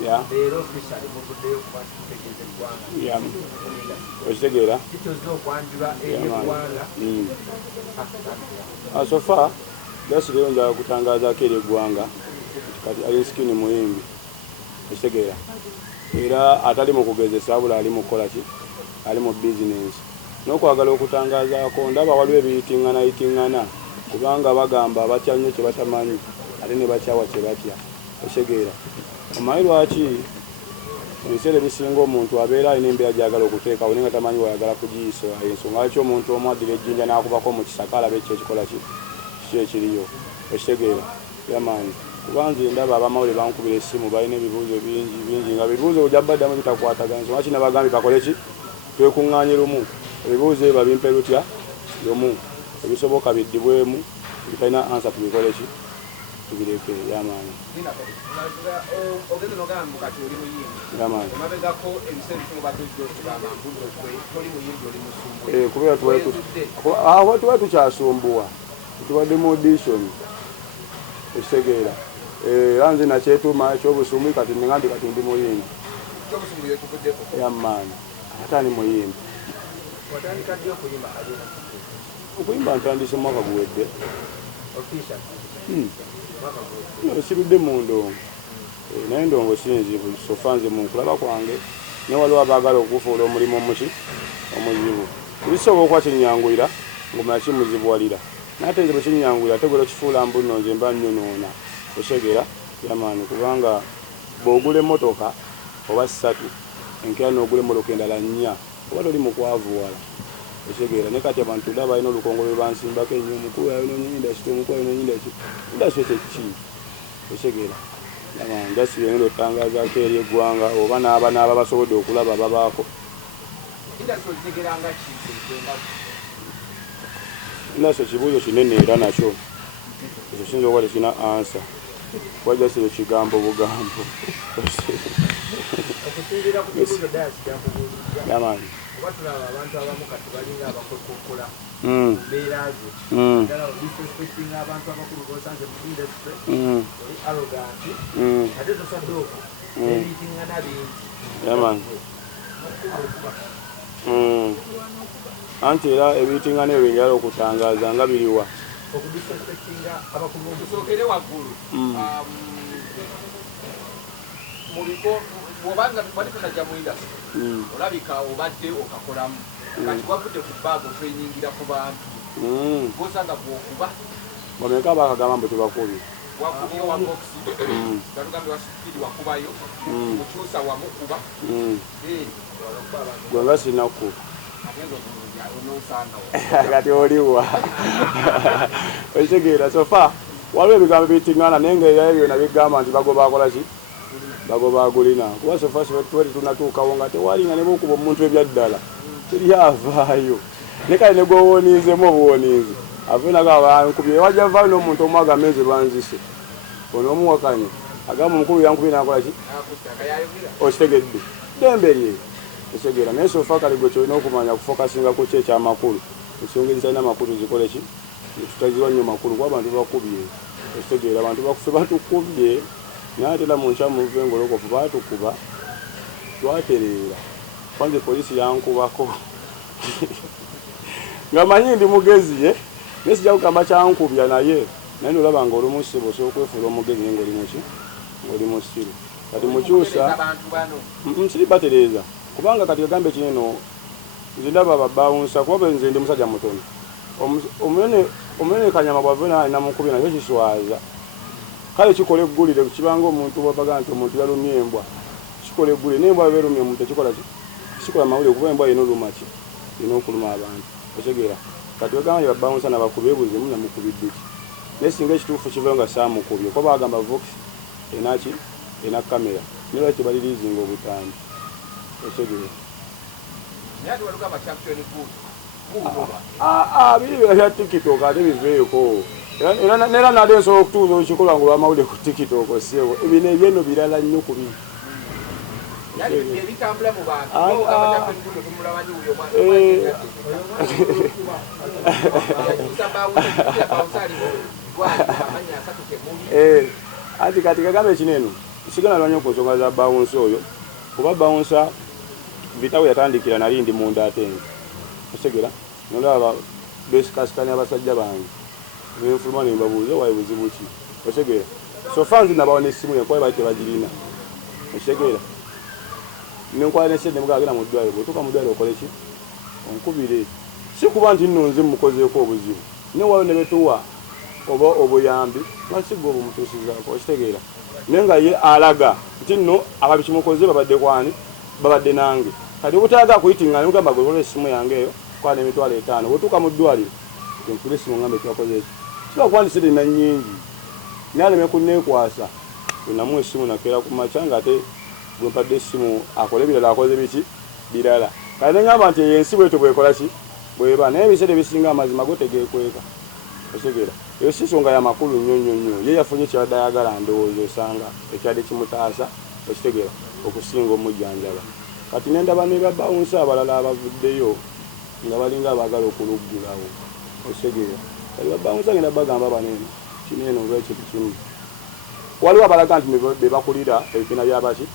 Yeah. Yeah. Okitegera? So far, that's the only kutangaza kiri eggwanga kati ali skini muyimbi. Okitegera? Era atali mu kugezesa wabula ali mu kukola ki? Ali mu business. N'okwagala okutangazaako ndaba waliwo ebiyitingana kubanga bagamba batya nnyo kye batamanyi ate ne bakyawa kye batya. Okitegera? Omanyi lwaki ebiseera ebisinga omuntu abeera alina embeera gy'agala okuteekawo naye nga tamanyi wayagala kugiyisa ensonga lwaki omuntu omu addira ejjinja n'akubako mu kisaka alaba ekyo ekikola ki ekiriyo. Okitegera? Yamaanyi kuba nze ndaba abamawulire bankubira essimu balina ebibuuzo bingi nga bibuuzo ojja baddamu bitakwatagana ensonga ki nabagambye bakole ki twekuŋŋaanye lumu ebibuuzo ebyo babimpe lutya lumu ebisoboka biddibwemu bitalina ansa tubikole ki tubireke. Yamaanyi kubeera tuba tukyasumbuwa tubadde mu audition. Okitegera? Era nze nakyetuuma eky'obusumbi kati nengambye kati ndi muyimbi. Yamaanyi ate ani muyimbi. Okuyimba ntandise mu mwaka guwedde. Sirudde mu ndongo naye ndongo sinzibu sofa nze mu nkulaba kwange naye waliwo abaagala okufuula omulimu omuzibu. Kisobola okuba kinnyanguyira ng'omala kimuzibuwalira naye ate nze bwe kinnyanguyira ate gwera kifuula mbu nno nze mba nnyonoona. Okitegera? Yamaanyi kubanga bw'ogula emmotoka oba 3 enkera n'ogula emmotoka endala 4 oba toli mukwavuwala. Okitegera? Ne kati abantu ndaba balina olukongo lwe bansimbako ennyo omukulu ayonoonye indasitule omukulu ayonoonye indasitule ki. Okitegera? Yamaanyi indasitule engenda otangazaako eri eggwanga oba n'aba basobodde okulaba babaako. Indasitule kibuuzo kinene era nakyo ekyo kiyinza okuba tekirina ansa wajja si ekigambo bugambo. Yamaanyi abantu abamu kati balinga abakokola mbeera ze ddala disrespecting abantu abakulu b'osanze mu industry oli arrogant ate tosadde okwo ebiyitingana bingi. Yamaanyi anti era ebiyitingana ebyo byengala okutangaza nga biriwa okudisrespectinga abakulu okusokere waggulu mu biko bw'obanga bali tunajja mu industry olabika obadde okakolamu kati wavudde ku bbaaga otwenyingira ku bantu bw'osanga bw'okuba bameka bakagamba mbu tebakubye wakubye wa boxi gatugambe wasukiri wakubayo mukyusa wamukuba gwe nga sinakuba kati oliwa. Okitegeera? Sofa waliwo ebigambo biyitingana naye ng'era byonna bigamba nti bagoba akola ki bagoba agulina kuba sofa tuba tetunatuukawo nga tewali nga ne bw'okuba omuntu ebyaddala teri avaayo ne kale ne gw'owoniizemu obuwoniizi ave nago abankubye wajja vaayo n'omuntu omu agamba nze banzise ono omuwakanye agamba omukulu yankubye nakola ki. Okitegedde ddembe lye. Okitegera? Naye sofa kale gwe kyolina okumanya kufokasinga ku ki ekyamakulu ensonga ezitalina makulu zikole ki tutaziwa nnyo makulu kuba abantu bakubye. Okitegera? Abantu bakufe batukubye naye ate era mu nkya muve ngolokofu baatukuba twatereera kwanze poliisi yankubako nga manyi ndi mugezi naye sijja kugamba kyankubya naye nolaba nga olumu sibo osobola okwefuula omugezi naye ng'oli musiru kati mukyusa nsiri batereeza kubanga kati kagambe kineno nze ndaba babawunsa kuba nze ndi musajja mutono omunene kanyama bwave namukubye nakyo kiswaza kale kikola eggulire kibanga omuntu bwabaga nti omuntu yalumye embwa kikola eggulire nembwa berumye omuntu ekikola ki kikola mawulire kuba embwa yina oluma ki yina okuluma abantu. Okitegera? Kati bagamba babawunsa nabakubye buzimu namukubidde ki naye singa ekituufu kivayo nga saamukubye kuba bagamba vox enaki ena kamera naye lwaki tebaliriizinga obutambi. Okitegera? Biri bya TikTok ate biveeko era nade nsobola okutuuza olukiiko lwange olw'amawulire ku TikTok osseewo ebino ebyeno birala nnyo ku bino ebitambula mu bantu anti kati kagambe kineno sigana lwanyo ku nsonga za bounce oyo kuba bounce bitawe yatandikira nali ndi munda atenga osegera nolaba besikasitani abasajja bange nenfuluma nembabuuza waye buzibu ki osegera so fanzi nabawo nesimu yankwaye bali tebagirina osegera nenkwala nesente mugagenda mu ddwaliro bwetuuka mu ddwaliro okole ki onkubire si kuba nti nno nze mukozeeko obuzibu newalo ne betuwa oba obuyambi lwasiga obumutuusizaako okitegeera naye nga ye alaga nti nno ababikimukoze babadde kwani babadde nange kati obutaaga kuyitingana nemugamba gwekola essimu yange eyo kwa n'emitwalo 5 bwetuuka mu ddwaliro tenkula essimu ngambe twakoze ekyo kibakwandise tena nnyingi naleme kunneekwasa enamu essimu nakeera ku makya nga ate gwempadde essimu akole birala akoze biki birala kati neŋŋamba nti ensi bweto bwekola ki bweba naye ebiseera ebisinga amazima go tegeekweka otegeera eyo si nsonga ya makulu nnyo ye yafunye kyabadde ayagala ndowooza osanga ekyadde kimutaasa okitegeera okusinga omujjanjaba kati nendaba ne babawunsi abalala abavuddeyo nga balinga abaagala okuluggulawo otegeera kati babawunsi agenda bagamba baneeno kineeno olwekintu kimu waliwo abalaga nti bebakulira ebipina byabaki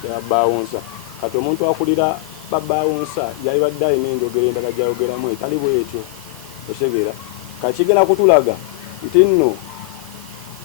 byabawunsa kati omuntu akulira babawunsa yalibadde alina enjogera endala gyayogeramu etali bwetyo otegeera kakigenda kutulaga nti nno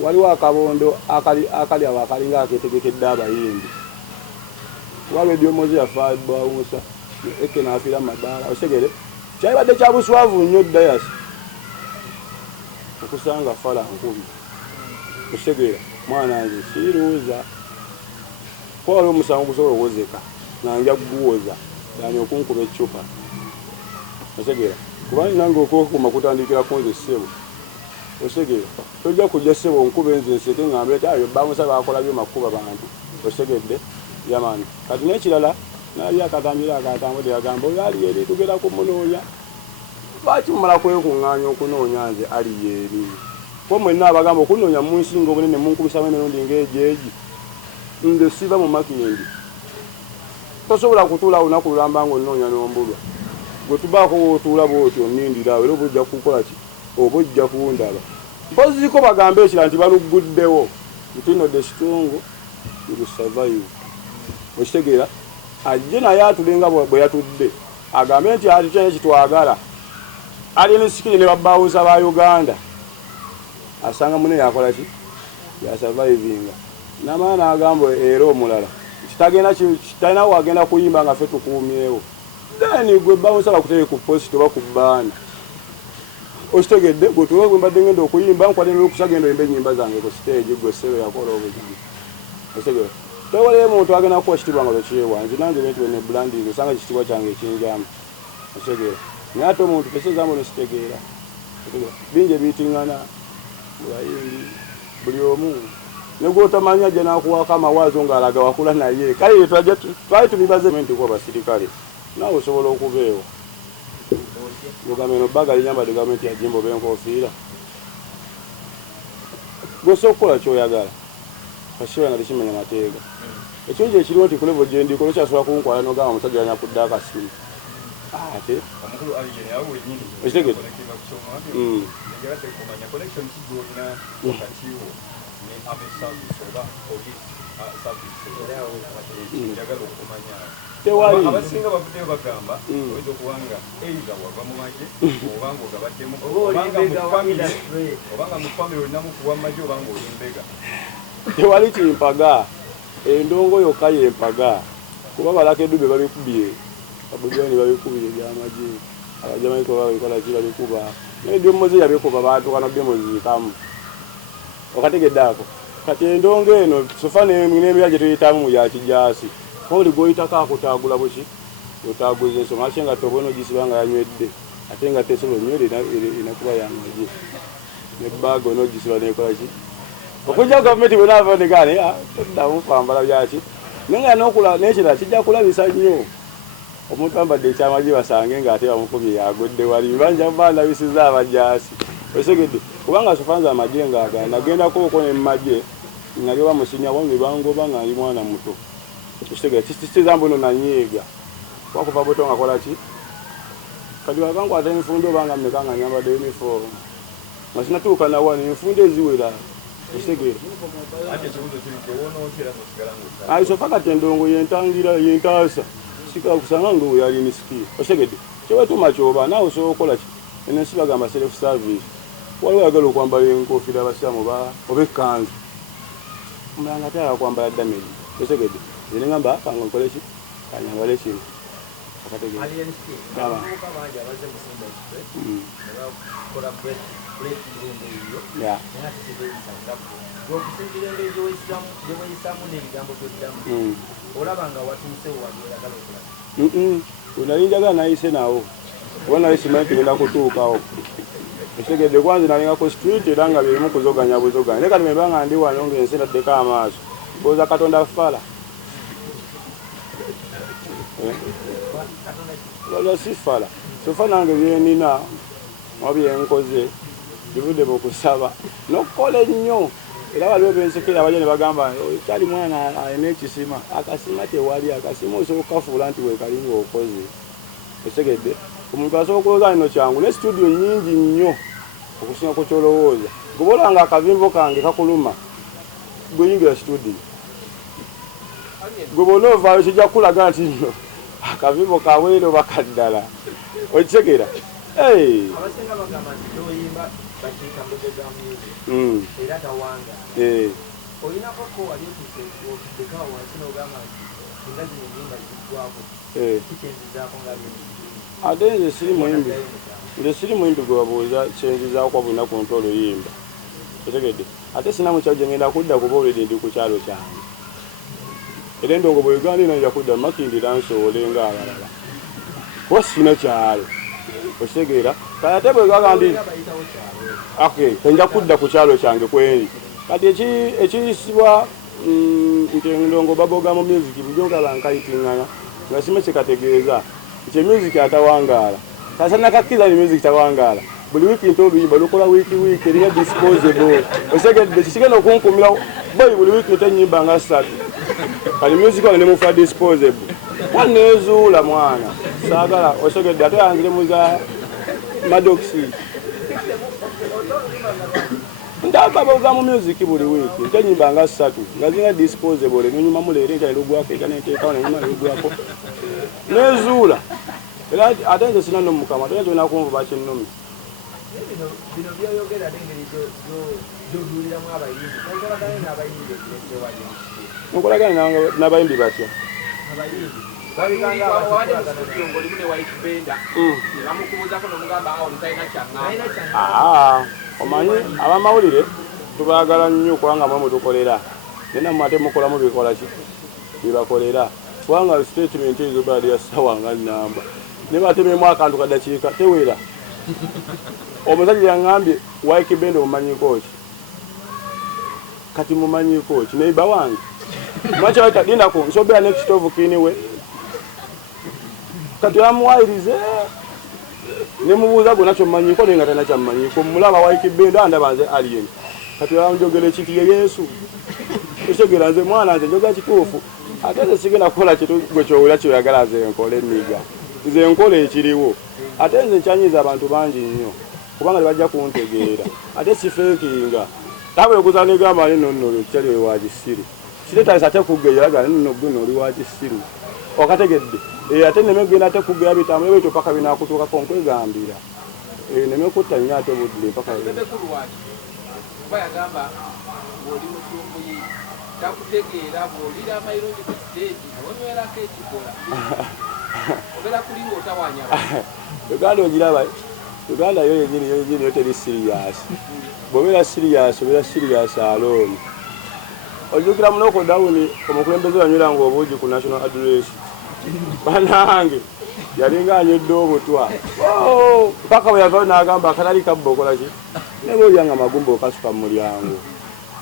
waliwo akabondo akali awo akalinga aketegekedde abayimbi waliwo edyomozi yafa bawunsa eke nafiira mabala otegere kyalibadde kya buswavu nnyo dayasi okusanga fala nkubi otegeera mwana nze siiruuza kwali omusango gusobola okuwozeka nanja guwoza yani okunkuba eccupa otegeera kubanga nange okukuma kutandikira kunze ssebo otegeera tojja kujja ssebo nkuba enze nseke ngambe ati ayo bamusa bakola byomakuba bantu otegedde yamani kati n'ekirala nali akagambira akatambudde yagamba oyo ali eri tugenda kumunoonya lwaki mumala kwekuŋŋaanya okunoonya nze ali eri ko mwenna abagamba okunoonya munsinga obunene munkubisamu emirundi ng'egyeegi nze siva mu makindi tosobola kutuula olunaku lulamba nga onoonya n'ombulwa gwe tubaako wootuula bwotyo nnindirawo era oba ojja kukola ki oba ojja kundaba mpoziko bagambe ekira nti balugguddewo nti no the strong will survive okitegeera ajje naye atulenga bwe yatudde agambe nti ati kyanye kitwagala ali n'esikiri ne babbawuza ba Uganda asanga mune yakola ki yasurvivinga namaana agamba era omulala kitalina wagenda kuyimba nga ffe tukuumyewo then gwe bawuza bakutere ku post oba ku bbaana okitegedde gwe tuwe gwe mbadde ngenda okuyimba nkwale n'okusagenda oyimba ennyimba zange ku stage gwe ssebe yakola obuzibu okitegedde tewaliyo muntu agenda kuwa kitibwa nga tekyewa nze nange bintu bene branding osanga kitibwa kyange ekinjamu okitegedde naye ate omuntu tesezambo nekitegeera bingi ebiyitingana mubayimbi buli omu negwotamanya ajja nakuwako amawaazo ng'alaga wakula naye kale twali tubibaze nti kuba basirikale naawe osobola okubeewo mugameno baga linyambadde gavumenti ya jimbo benkofiira gwosa okukola kyoyagala kasiba nga tekimenya mateega ekingi ekiriwo nti kulevo gyendiko nokyasobola kunkwala nogamba omusajja yanyakudde akasimu ate ekitegedde tewali abasinga bavuddeyo bagamba oyinza okubanga eiza wava mu magye obanga ogabaddemu obanga mu famire olinamu kuwa magye obanga oli mbega tewali kimpaga endongo yokka yempaga kuba balaka edube babikubye abujani babikubye ebyamagye abajamaiko babikola ki babikuba naye byomuze yabikuba batukana byomuziikamu okategedde ako kati endongo eno sofa n'emira gye tuyitamu ya kijaasi oli goyitako akutaagula buki otaaguza ensonga ate nga tobona ogisiba nga yanywedde ate nga tesobola nywere inakuba yamagye nebaaga onogisiba nekola ki okujja gavumenti bwenavanegane toddamu kwambala byaki naye nga nokula nekirala kijja kulabisa nnyo omuntu ambadde ekyamagye basange ngaate bamukubye yagudde wali banja bandabisiza abajaasi osegedde kubanga sofanza amagye ngaaga nagendako oko nemumagye nali bamusinya wamwe bangoba nga ali mwana muto ekitegeera kisizambo no nanyiiga wakuva buto nga kola ki kati wakangu ate enfundo obanga mmeka nga nyambadde uniform nga sinatuuka nawani enfundo eziwera Okitegera? Ate ekibuzo kiri tewoonootera musigala ng'osala. Ayiso fakati endongo yentangira yentaasa sika kusanga ngo yali misikiri. Okitegedde? Kyewetuma kyoba naawe osobola okukola ki? Eno ensi bagamba self service. Waliwo ayagala okwambala enkofiira abasiraamu oba ekkanzu. Omulala ate ayagala kwambala damage. Okitegedde? Nze ngamba kanga nkole ki? Kanyambale kino. Okategeera? Yeah. Unali njagala nayise nawo. Wona nayise ngenda kutuukawo. Ekitegedde kwanza nalinga ku street era nga birimu kuzoganya buzoganya. Leka nimebanga ndi wano ng'ensi ndaddeko amaaso. Boza Katonda fala. Wala si fala. Sofa nange byenina wabyenkoze bivudde mu kusaba n'okukola ennyo. Era waliwo bensekera abajja ne bagamba kyali mwana alina ekisima. Akasima tewali, akasima osobola okukafuula nti weekali ng'okoze. Okitegedde? Omuntu asobola okulowooza nno kyangu ne studio nnyingi nnyo okusinga ku kyolowooza. Gobolanga akavimbo kange kakuluma gweyingira studio. Gobola ovaayo kijja kulaga nti nno akavimbo kaweero bakaddala. Okitegera? Abasinga bagamba nti n'oyimba bakiika mbogoza music era tawanga. Olinako ko wali otuddekawo wansi n'ogamba nti nga zino ennyimba ziggwako kikyenzizaako nga ate nze siri muyimbi gwe babuuza kyenzizaako wabulina ku ntoolo yimba. Otegedde? Ate sina mukyalo gye ngenda kudda kuba olwedde ndi ku kyalo kyange. Era endongo bwe Uganda eno nja kudda makindira nsoole ng'abalala. Kuba sina kyalo. Okitegeera? Kale ate bwe gaga ndi nja kudda ku kyalo kyange kweri. Kati ekiyisibwa nti endongo babogamu music bulijjo ngaba nkayitingana nga sima kyekategeeza nti music atawangaala. Sasa nakakkiriza ni music tawangaala. Buli wiiki nti oluyimba lukola wiiki eriyo disposable. Okitegedde kikigenda okunkumira boyi buli wiiki nti ennyimba nga 3. Kali music wange ne mufa disposable. Wanneezuula mwana. Saagala okitegedde ate yanzire muza Madoxi. Ndaba bavuga music buli wiiki nti ennyimba nga 3 nga zirina disposable n'onyuma muleere nti alugwako eka n'enteekawo n'enyuma alugwako. Neezuula. Era ate nze sina nno mukama ate kyonna kunvuba kinnumi. Bino by'oyogera n'engeri gy'ozuuliramu abayimbi. Nkolagana n'abayimbi ekireesewayo. Nkolagana n'abayimbi batya? Abayimbi. Wabadde mu studio ng'olimu ne White Benda. Bamukubuuzako n'omugamba awo talina kyangamba. Omanyi abamawulire tubaagala nnyo kubanga mwe mutukolera. Nammwe ate mukolamu bikola ki? Bibakolera. Kubanga statement ezo baali ya ssaawa nga nnamba. Ne batememu akantu kadakiika tewera. Omusajja yaŋŋambye White Benda omumanyiko ki? Kati mumanyiko ki? Neiba wange. Mwachi waita dinako nsobera next of kiniwe. Kati yamuwayirize. Nemubuuza gonna kyomumanyiko naye nga talina kyamumanyiko. Mulaba White Benda ndaba nze alien. Kati yanjogera ekiti ye Yesu. Ekitegeera nze mwana nze njogera kituufu. Ate nze sigenda kukola kitu gwe kyowulira kyoyagala nze nkole enniga. Nze nkola ekiriwo. Ate nze nkyanyiza abantu bangi nnyo. Kubanga bajja kuntegeera. Ate sifeekinga. Tawe okuzanigamba nno kyali wagisiru. Sireta ate kugeera gana nno guno oli wagisiru. Okategedde. Ate neme genda ate kugeera bitambule bito paka binakutuuka konkwegambira. Neme kutta nnyo ate budde paka bayagamba ng'oli musumbuyi takutegeera bw'olira amayirungi ku siteegi onywelako ekikola obeera kuli ng'otawanya Uganda ogiraba Uganda yo yegiriyo teri serious. Bw'obeera serious obeera serious alone. Ojjukira munoko dawuni omukulembeze yanywera ng'obuugi ku national address. Banange yalinga anywedde obutwa. Paka bwe yavaayo n'agamba akatali kabba okola ki? Nebo yanga magumbo okasuka mu mulyango.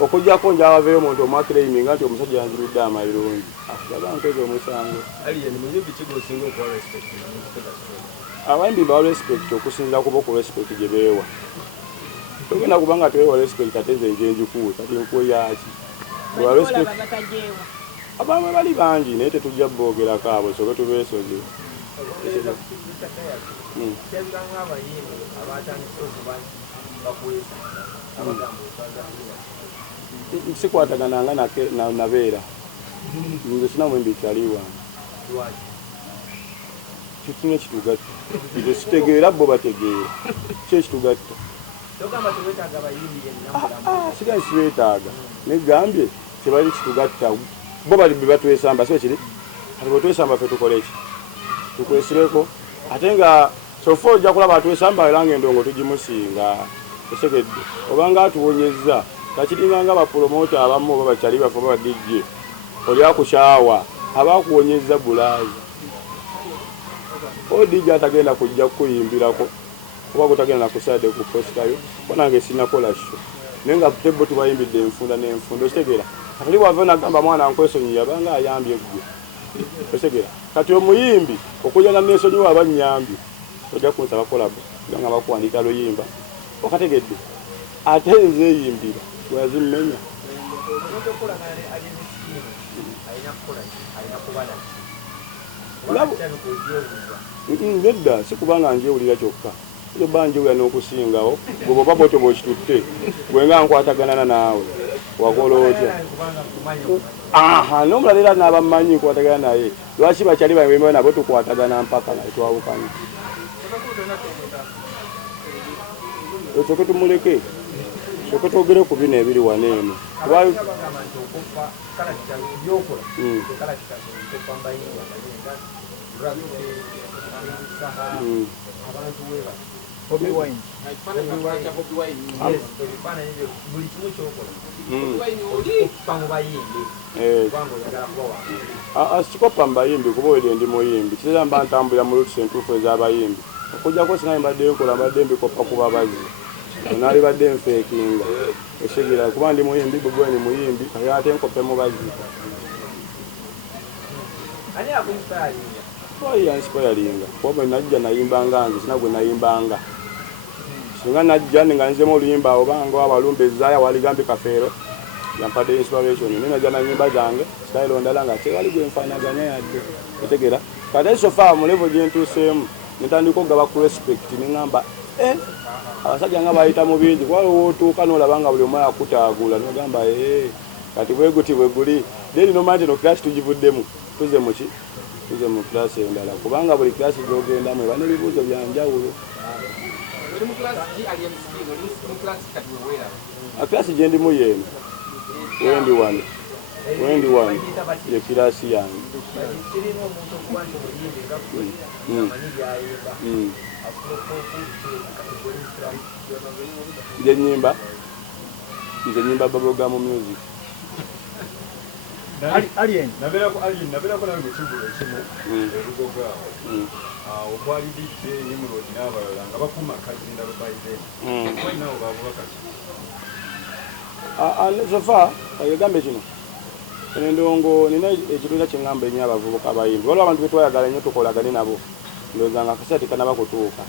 Okujjako njawavayo omuntu omwakira eyiminga nti omusajja yanzirudde amayirungi. Yaba nkweza omusango. Alien muyimbi kigo osinga okuwa respect. Abayimbi bawa respect okusinza kuba ku respect gye beewa. Togenda kubanga teweewa respect ate nze njenjikuwe kati nkuwyaki. Bawa respect. Abamu bali bangi naye tetujja boogerako abo sobe tubeesoze. sikwatagananga nabeera nze sina mwembi kyaliwa kitune kitugatta nze sitegeera bo bategeera ki ekitugatta sigali sibeetaaga negambye tebali kitugatta bo bali bebatwesamba si ekiri ati bwetwesamba ffe tukole ki tukwesireko ate nga sofa ojja kulaba atwesamba era ngaendongo tugimusinga esegedde obanga atuwonyezza kakiringanga bapromota abamu oba bakyali bafe oba badijje oli akushawa aba akuwonyezza bulaazi odijja atagenda kujja kukuyimbirako oba kutagenda nakusade ku postayo konange sinakola sho naye nga tebo tubayimbidde enfunda n'enfunda okitegera kati wava nagamba mwana nkwesonyi yabanga ayambye ggwe okitegera kati omuyimbi okujjana nesonyiwa aba nnyambye ojja kunsaba kolabo nga bakuwandika luyimba okategedde ate nze eyimbira wazimmenya nedda sikubanga njewulira kyokka oba njewulira n'okusingawo gwe oba bwotyo bwekitutte gwenga nkwataganana naawe wakola otya n'omulala era n'abamanyi nkwatagana naye lwaki bakyali bamwe nabo tukwatagana mpaka naye twawukanye soke tumuleke soke twogere ku bino ebiri wano eno sikoppa mbayimbi kuba wede ndi muyimbi kitera mba ntambulira mu lutusa entuufu ez'abayimbi okujjako singa mbadde nkola mbadde mbikoppa ku babazi naali badde nfeekinga esegera kuba ndi muyimbi bwe ni muyimbi naye ate nkoppe mubazi yansipayalinga kuba bwe najja nayimbanga nze sina gwe nayimbanga singa najja nga nzemu oluyimba obanga abalumba ezaaya waligambi kafeero yampadde inspiration naye najja nayimba zange sitayiro ndala nga tewali gwe nfaanaganya yadde otegera kati sofa mu levo gye ntuuseemu netandika ogaba ku respect neŋŋamba abasajja nga bayita mu bingi kuba wootuuka n'olaba nga buli omu akutaagula nogamba kati bweguti bwe guli then nomanya nti no kirasi tugivuddemu tuze muki tuze mu kirasi endala kubanga buli kirasi gyogendamu eba n'ebibuuzo bya njawulo kirasi gye ndimu yeeno wendi wano ye kirasi yange nze nyimba bubblegum music nabeerako nange ekibulo ekimu erugoga awo okwali DJ Nimrod n'abalala nga bakuma kazinda lubayize nawo babubakati sofa yegambe kino endongo nina ekiruza kyeŋŋamba ennyo abavubuka abayimbi waliwo abantu betwayagala nnyo tukolagane nabo ndowooza nga akaseera tekanaba kutuuka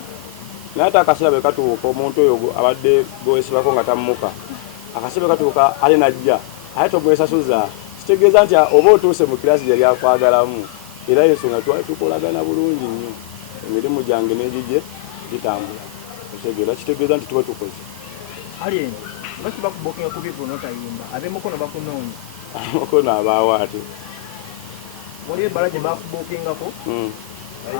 naye ate akaseera bwe katuuka omuntu oyo abadde gwesibako nga tammuka akaseera bwe katuuka ate najja ate tomwesasuza kitegeeza nti oba otuuse mu kirasi gyali akwagalamu era ensonga twali tukolagana bulungi nnyo emirimu gyange n'egigye gitambula otegeera kitegeeza nti tuba tukoze lwaki bakubokenga ku bivvu n'otayimba ab'emukono bakunoonya mukono abaawo ate waliwo ebbala gye bakubokengako